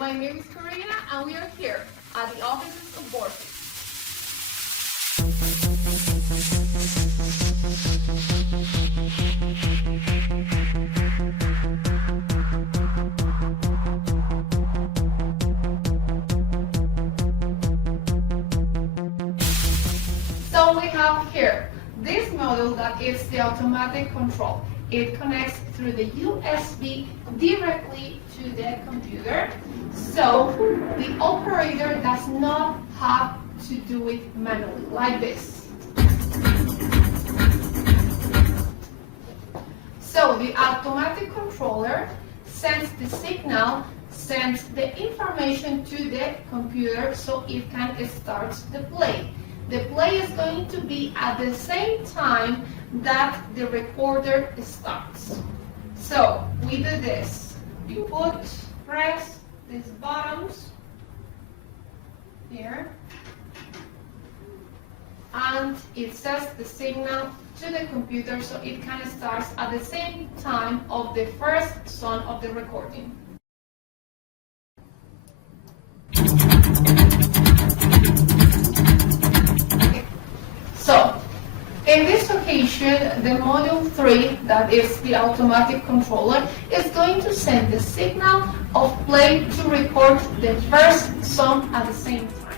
my name is Karina, and we are here at the offices of Borges. So we have here this module that is the automatic control. It connects through the USB directly to the computer, so the operator does not have to do it manually, like this. So the automatic controller sends the signal, sends the information to the computer so it can start the play. The play is going to be at the same time that the recorder starts. So we do this. You press these buttons here, and it sends the signal to the computer so it can start at the same time of the first sound of the recording. So, in this occasion, the module 3, that is the automatic controller, is going to send the signal of play to record the first song at the same time.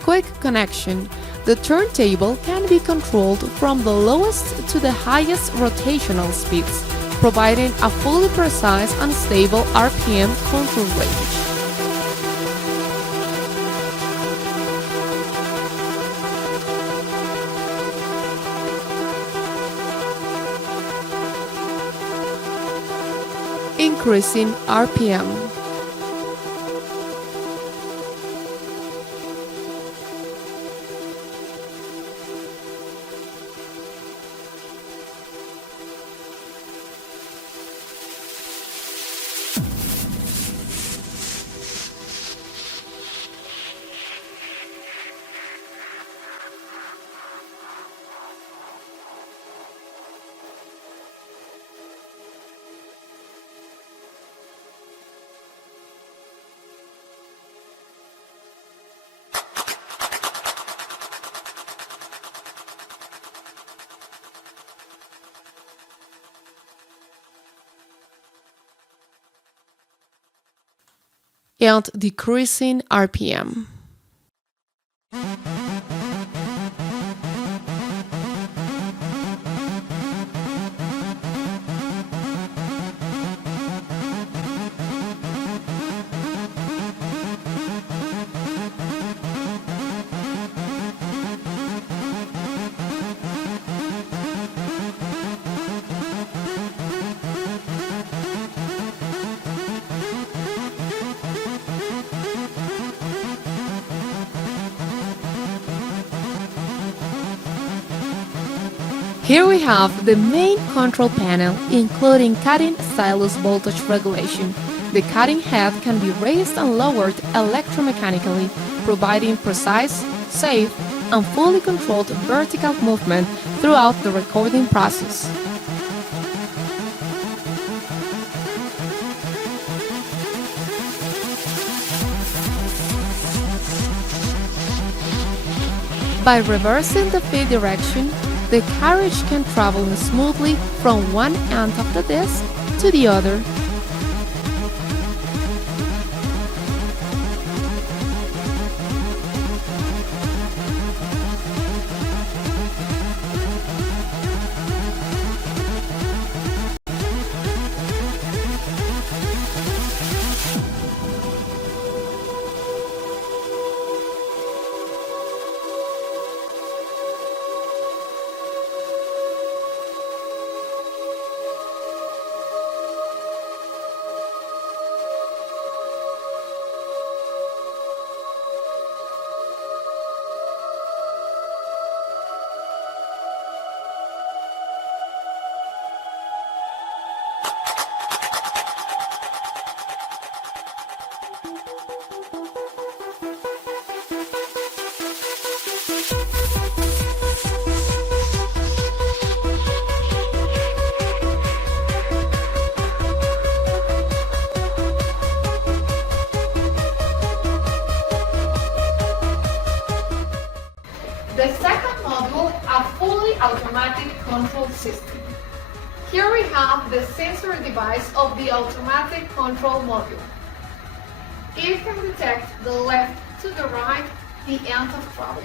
Quick connection. The turntable can be controlled from the lowest to the highest rotational speeds, providing a fully precise and stable RPM control range. Increasing RPM. And decreasing RPM. Here we have the main control panel, including cutting stylus voltage regulation. The cutting head can be raised and lowered electromechanically, providing precise, safe, and fully controlled vertical movement throughout the recording process. By reversing the feed direction, the carriage can travel smoothly from one end of the disc to the other. automatic control system. Here we have the sensor device of the automatic control module. It can detect the left to the right, the end of travel.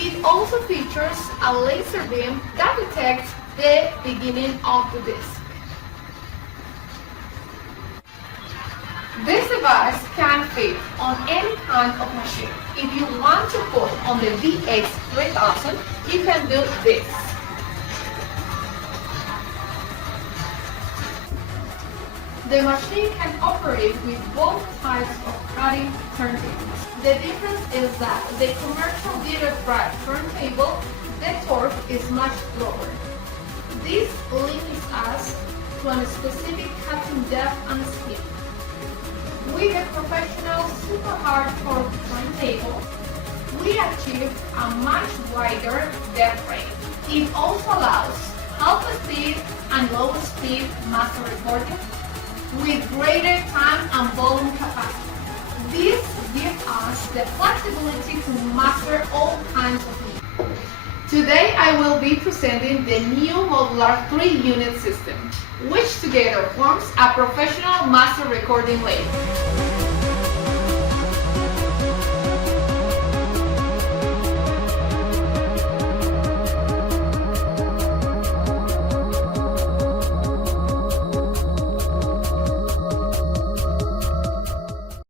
It also features a laser beam that detects the beginning of the disc. This device can fit on any kind of machine. If you want to put on the VX3000, you can do this. The machine can operate with both types of cutting turntables. The difference is that the commercial direct drive turntable, the torque is much lower. This limits us to a specific cutting depth and speed. With the professional super hard torque turntable, we achieve a much wider depth range. It also allows high speed and low speed master recording with greater time and volume capacity. This gives us the flexibility to master all kinds of music. Today I will be presenting the new Modular 3-unit system, which together forms a professional master recording lathe.